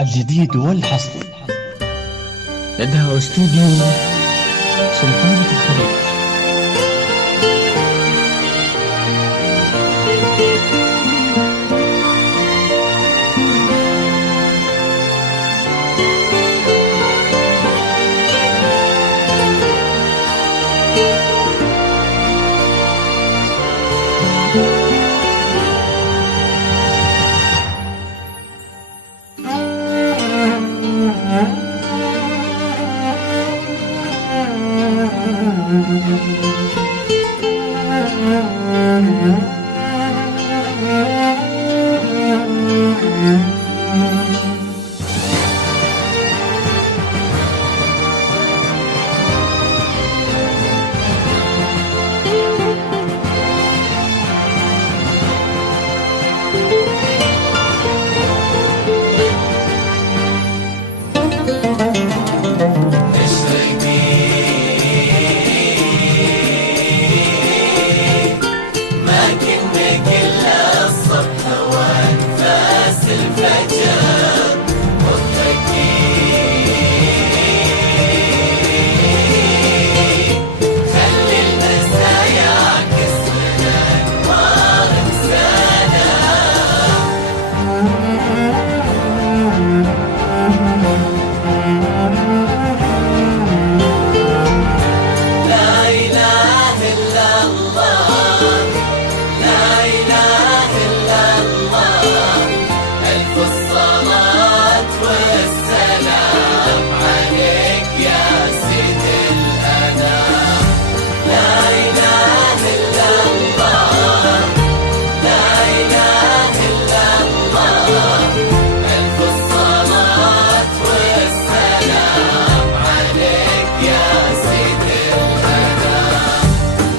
الجديد والحصري لدى استوديو سلطانة الخليج.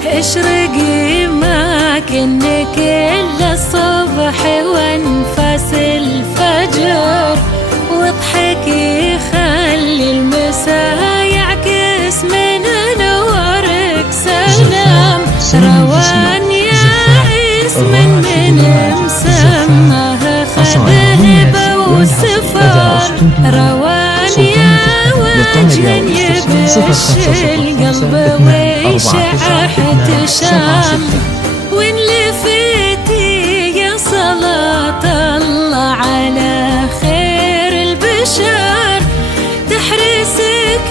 اشرقي ماكنك إلا الصبح وانفاس الفجر، واضحكي خلي المساء يعكس من نورك سلام. روان يا اسم من مسماه خذه بوصفار، روان يا وجه يبش القلب ويشع احتشام. وين لفتي يا صلاة الله على خير البشر، تحرسك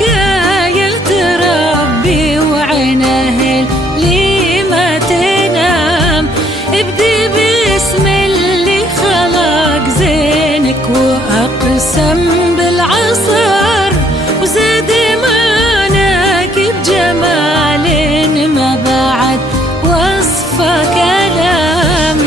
آية ربي وعينه اللي ما تنام. ابدي باسم اللي خلق زينك وأقسم بالعصر، وزاد إيمانك بجمال ما بعد وصفه كلام.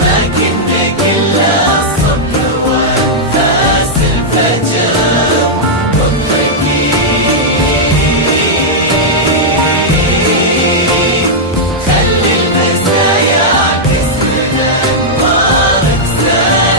لكنك إلا الصبح وانفاس الفجر، واضحكي خلي المساء يعكس من أنوارك سلام.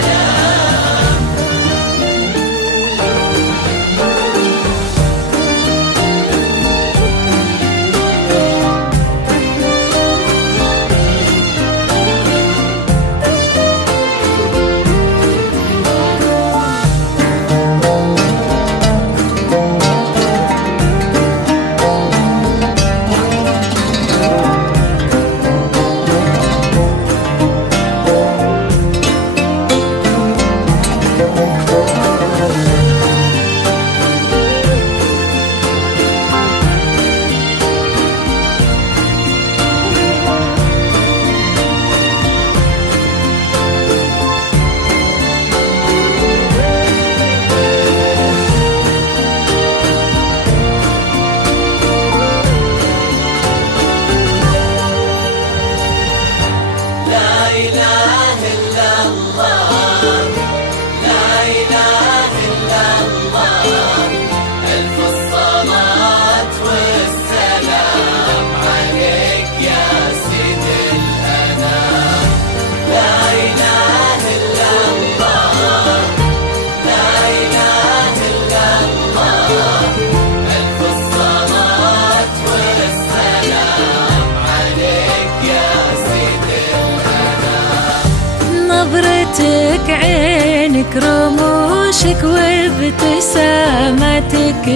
نظرتك عينك رموشك وابتسامتك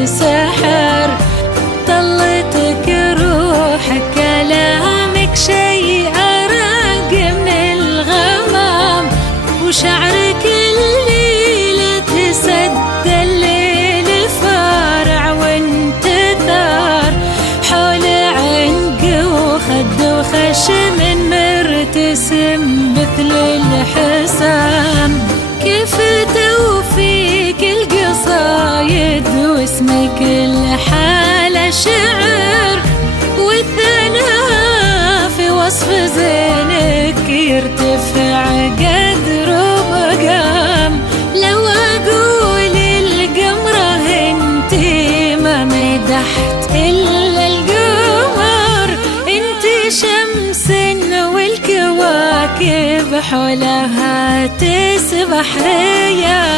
سحر، طلتك روحك كلامك شيء أرق من الغمام، وشعرك الليلة تسد الليل فارع وانتثار، حول عنق وخد وخشم مرتسم مثل الحسام، كيف توفيق القصايد واسمك الحالة شعر، والثناء في وصف زينك يرتفع قدر ومقام، لو أقول القمرة انتي ما مدحت إلا القمر، انتي شمس والكواكب حولها تسبح رياح.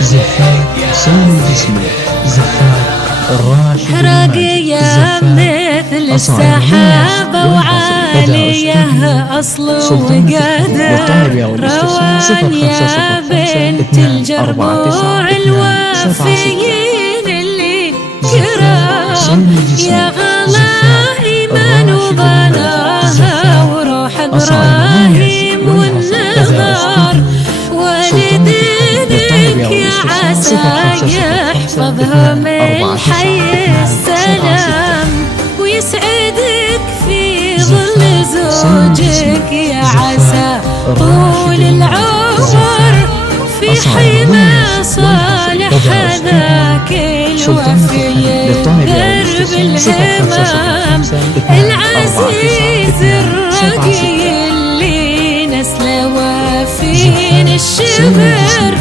زفاف سالم جسمي، زفاف الراشد راقية مثل السحابة وعالية أصل وقدر، روان يا بنت الجربوع الوافيين اللي كرام، يا غلا إيمان وبناها وروح إبراهيم والنظار، والدينك يا عسى يحفظهم الحي السلام، ويسعدك في ظل زوجك يا عسى طول العمر، في حمى صالح هذاك الوفي درب الهمام، العزيز الرقي اللي نسله وافين الشبر،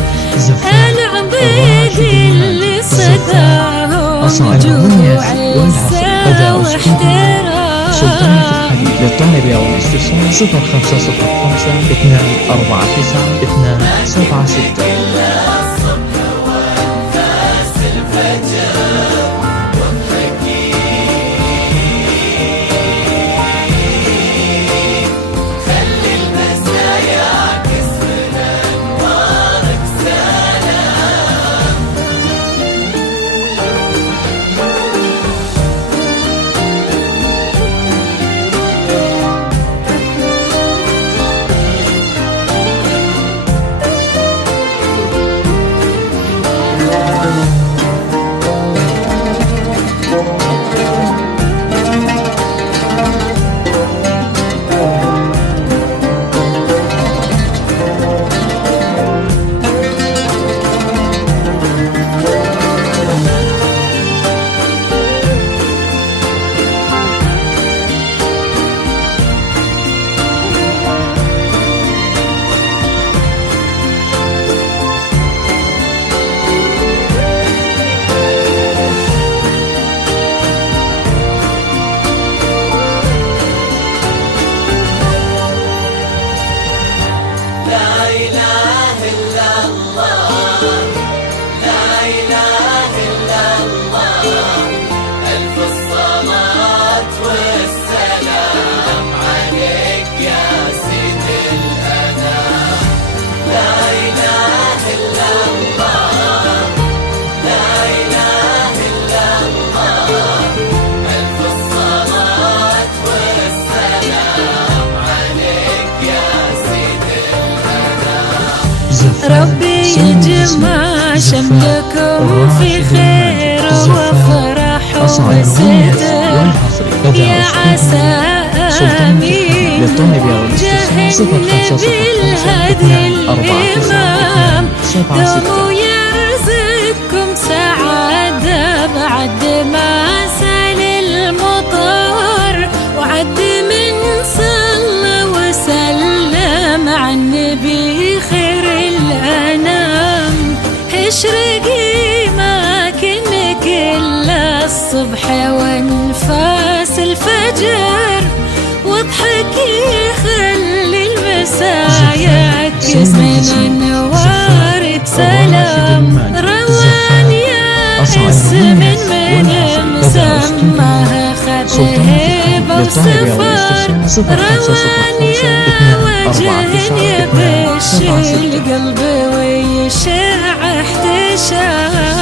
العبيد اللي صداه جوع عزة واحترام. سلطان الحديد للطلب أو الاستفسار 0505 249 276. ربي يجمع شملكم في خير وفرح وستر يا عسى آمين وجه النبي الهدي الإمام دوموا يرزقكم سعادة بعد ما سال المطر وعد من صلى وسلم على النبي خير الأنام اشرقي ما كنك إلا الصبح وانفاس الفجر واضحكي خلي المساء يعكس من أنوارك سلام روان يا حس من مسماها خذ هيبة وسفر روان يا وجه يبش القلب ويشع احتشام